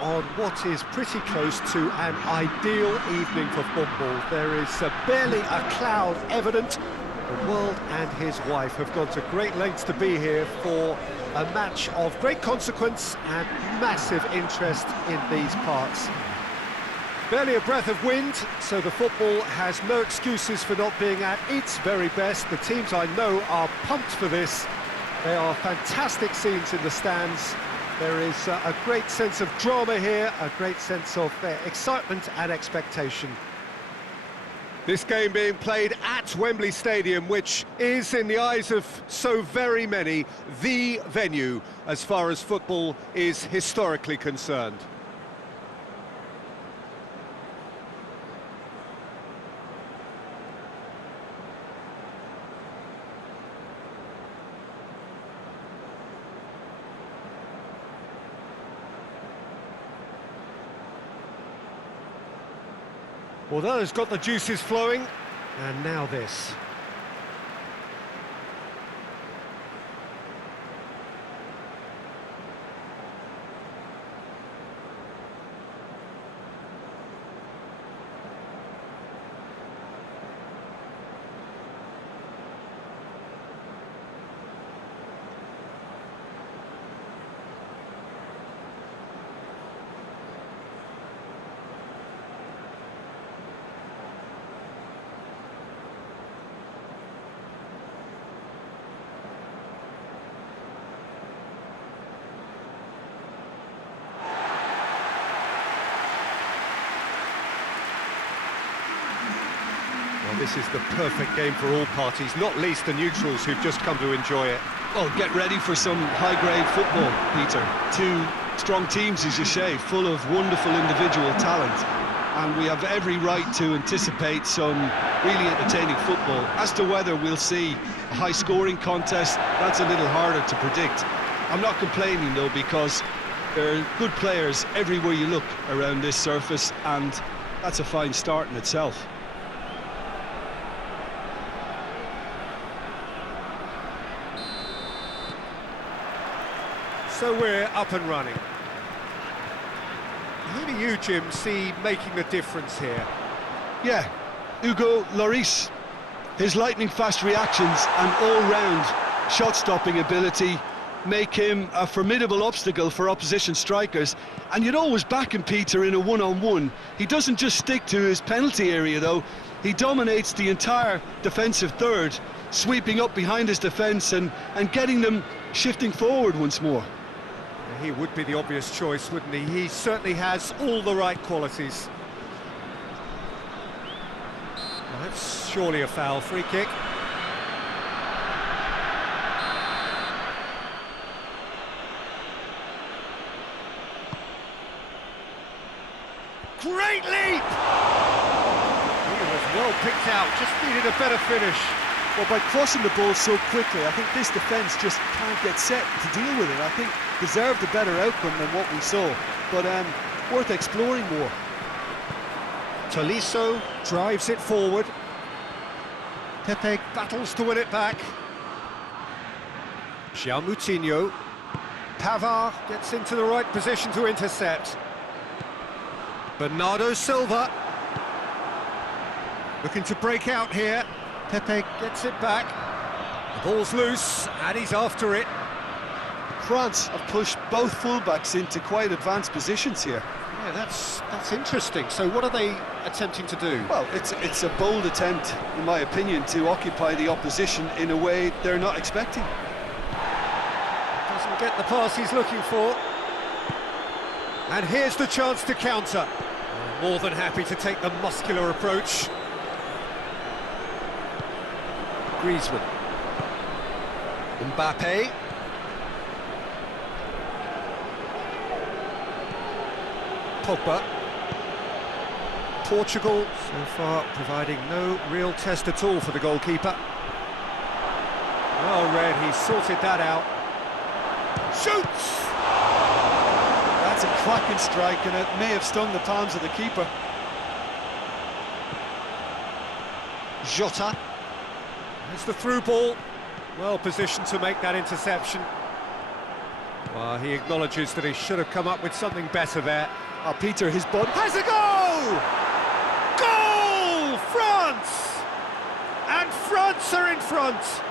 on what is pretty close to an ideal evening for football. There is barely a cloud evident. The world and his wife have gone to great lengths to be here for a match of great consequence and massive interest in these parts. Barely a breath of wind, so the football has no excuses for not being at its very best. The teams I know are pumped for this. There are fantastic scenes in the stands. There is a great sense of drama here, a great sense of excitement and expectation. This game being played at Wembley Stadium, which is, in the eyes of so very many, the venue as far as football is historically concerned. Well, that has got the juices flowing, and now this. Well, this is the perfect game for all parties, not least the neutrals who've just come to enjoy it. Well, get ready for some high-grade football, Peter. Two strong teams, as you say, full of wonderful individual talent. And we have every right to anticipate some really entertaining football. As to whether we'll see a high-scoring contest, that's a little harder to predict. I'm not complaining, though, because there are good players everywhere you look around this surface, and that's a fine start in itself. So we're up and running. Who do you, Jim, see making the difference here? Yeah, Hugo Lloris. His lightning-fast reactions and all-round shot-stopping ability make him a formidable obstacle for opposition strikers. And you'd always back him, Peter, in a one-on-one. He doesn't just stick to his penalty area, though. He dominates the entire defensive third, sweeping up behind his defence and getting them shifting forward once more. He would be the obvious choice, wouldn't he? He certainly has all the right qualities. Well, that's surely a foul. Free kick. Great leap! He was well picked out, just needed a better finish. Well, by crossing the ball so quickly, I think this defence just can't get set to deal with it. I think deserved a better outcome than what we saw, but worth exploring more. Tolisso drives it forward. Pepe battles to win it back. João Moutinho. Pavard gets into the right position to intercept. Bernardo Silva. Looking to break out here. Pepe gets it back. The ball's loose, and he's after it. France have pushed both fullbacks into quite advanced positions here. Yeah, that's interesting. So what are they attempting to do? Well, it's a bold attempt, in my opinion, to occupy the opposition in a way they're not expecting. Doesn't get the pass he's looking for. And here's the chance to counter. More than happy to take the muscular approach. Griezmann. Mbappe. Pogba. Portugal, so far, providing no real test at all for the goalkeeper. Well read, he's sorted that out. Shoots! That's a cracking strike, and it may have stung the palms of the keeper. Jota. There's the through ball. Well positioned to make that interception. Well, he acknowledges that he should have come up with something better there. Oh, Peter, his butt Has a goal! Goal! France! And France are in front!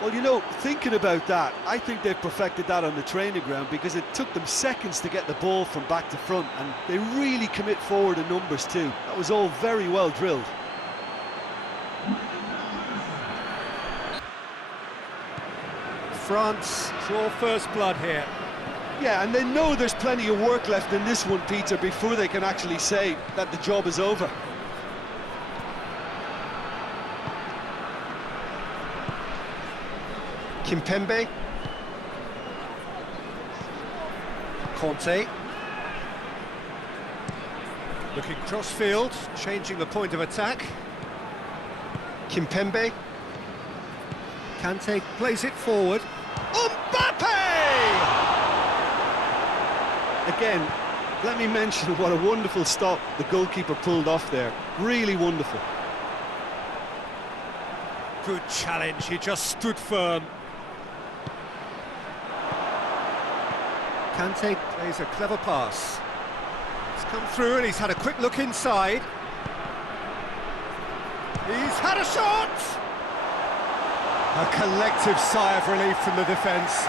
Well, you know, thinking about that, I think they've perfected that on the training ground because it took them seconds to get the ball from back to front, and they really commit forward in numbers too. That was all very well drilled. France draw first blood here. Yeah, and they know there's plenty of work left in this one, Peter, before they can actually say that the job is over. Kimpembe. Conte. Looking cross-field, changing the point of attack. Kimpembe. Kante plays it forward. Mbappe! Again, let me mention what a wonderful stop the goalkeeper pulled off there. Really wonderful. Good challenge, he just stood firm. Kante plays a clever pass. He's come through and he's had a quick look inside. He's had a shot! A collective sigh of relief from the defence.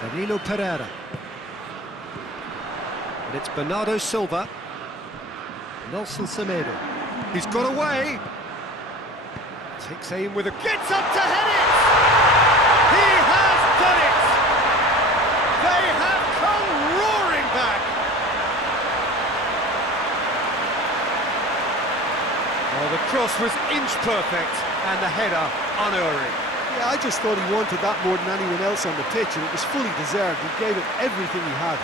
Danilo Pereira. And it's Bernardo Silva. Nelson Semedo. He's got away. Takes aim with a... Gets up to head it! He has done it! They have come roaring back! Well, the cross was inch perfect and the header unerring. Yeah, I just thought he wanted that more than anyone else on the pitch, and it was fully deserved. He gave it everything he had.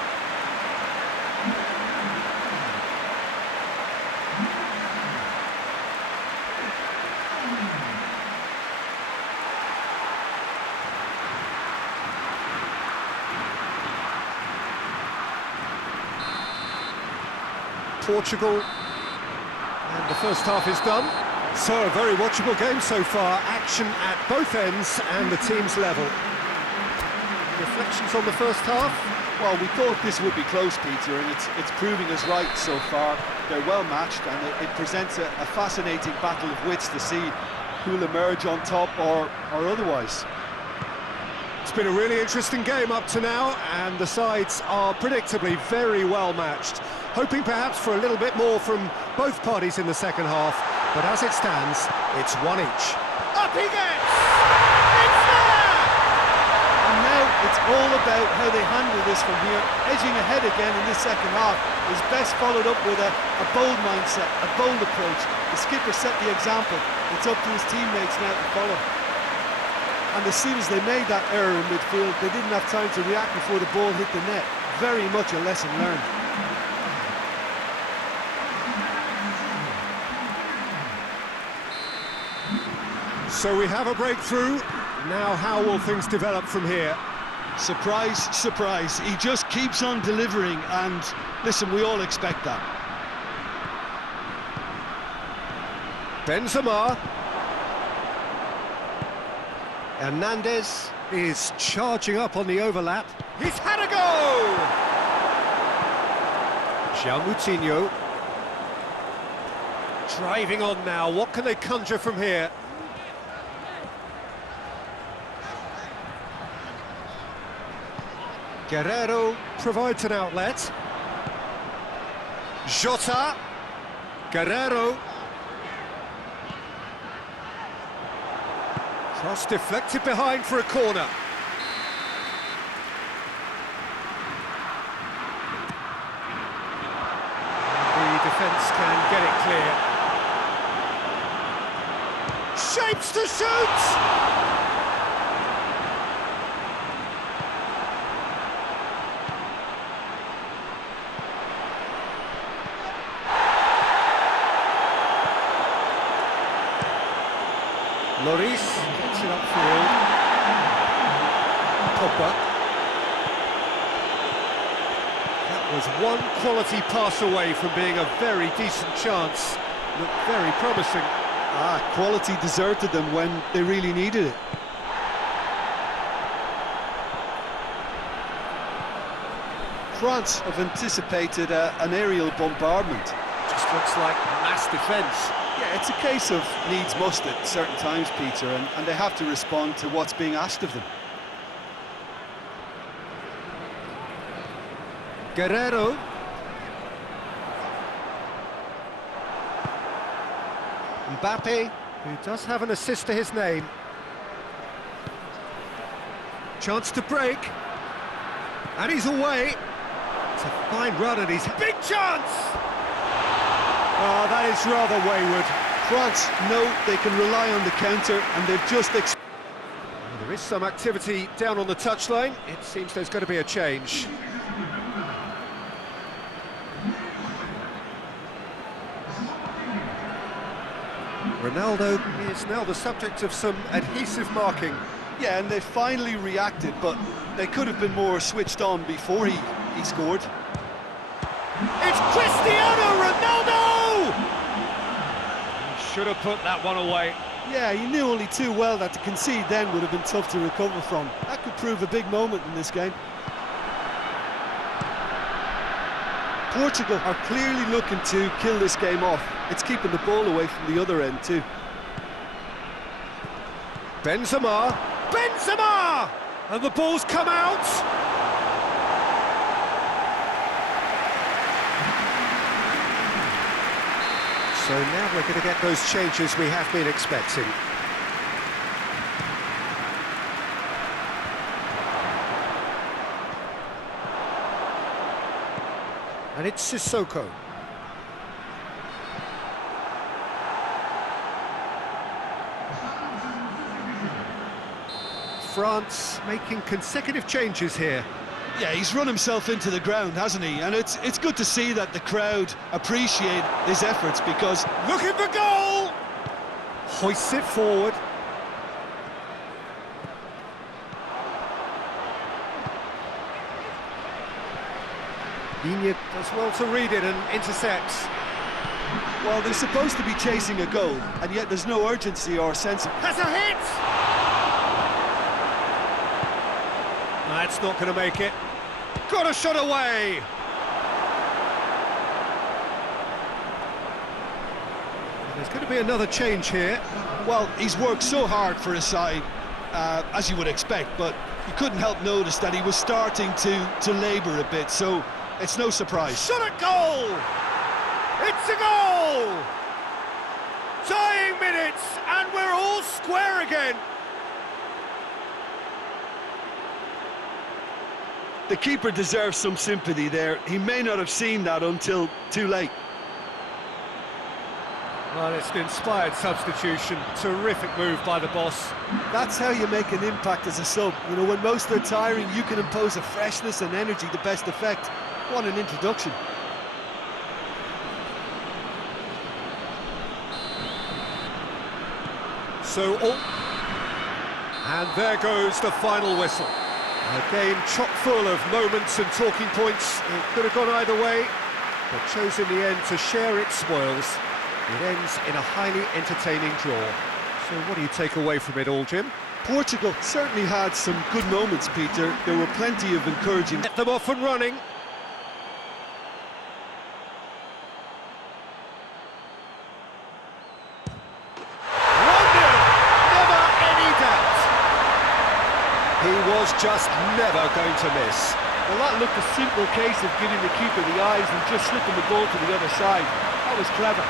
Portugal, and the first half is done. So a very watchable game so far, action at both ends and the team's level. Reflections on the first half? Well, we thought this would be close, Peter, and it's proving us right so far. They're well matched, and it presents a fascinating battle of wits to see who'll emerge on top or otherwise. It's been a really interesting game up to now, and the sides are predictably very well matched. Hoping perhaps for a little bit more from both parties in the second half, but as it stands, it's one each. Up he gets! It's there! And now it's all about how they handle this from here. Edging ahead again in this second half is best followed up with a bold mindset, a bold approach. The skipper set the example. It's up to his teammates now to follow. And as soon as they made that error in midfield, they didn't have time to react before the ball hit the net. Very much a lesson learned. So we have a breakthrough. Now how will things develop from here? Surprise, surprise. He just keeps on delivering, and listen, we all expect that. Benzema. Hernandez is charging up on the overlap. He's had a go! João Moutinho. Driving on now, what can they conjure from here? Guerrero provides an outlet. Jota. Guerrero. Cross deflected behind for a corner. The defence can get it clear. Shapes to shoot! Lloris gets it upfield. Pogba. Was one quality pass away from being a very decent chance. Looked very promising. Quality deserted them when they really needed it. France have anticipated an aerial bombardment. Just looks like mass defence. Yeah, it's a case of needs must at certain times, Peter, and they have to respond to what's being asked of them. Guerrero. Mbappe, who does have an assist to his name. Chance to break. And he's away. It's a fine run and he's... Big chance! Oh, that is rather wayward. France know they can rely on the counter, and they've just... There is some activity down on the touchline. It seems there's going to be a change. Ronaldo is now the subject of some adhesive marking. Yeah, and they finally reacted, but they could have been more switched on before he scored. It's Cristiano Ronaldo! He should have put that one away. Yeah, he knew only too well that to concede then would have been tough to recover from. That could prove a big moment in this game. Portugal are clearly looking to kill this game off. It's keeping the ball away from the other end too. Benzema! Benzema! And the ball's come out! So now we're going to get those changes we have been expecting. And it's Sissoko. France making consecutive changes here. Yeah, he's run himself into the ground, hasn't he? And it's good to see that the crowd appreciate his efforts, because... Looking for goal! Hoists it forward. Digne does well to read it and intercepts. Well, they're supposed to be chasing a goal, and yet there's no urgency or sense of... Has a hit! That's not going to make it. Got a shot away! There's going to be another change here. Well, he's worked so hard for his side, as you would expect, but you couldn't help notice that he was starting to labour a bit, so it's no surprise. Shot at goal! It's a goal! Dying minutes, and we're all square again. The keeper deserves some sympathy there. He may not have seen that until too late. Well, it's an inspired substitution. Terrific move by the boss. That's how you make an impact as a sub. You know, when most are tiring, you can impose a freshness and energy to best effect. What an introduction. And there goes the final whistle. A game chock full of moments and talking points. It could have gone either way, but chose in the end to share its spoils. It ends in a highly entertaining draw. So what do you take away from it all, Jim? Portugal certainly had some good moments, Peter. There were plenty of encouraging... Get them off and running. He was just never going to miss. Well, that looked a simple case of giving the keeper the eyes and just slipping the ball to the other side. That was clever.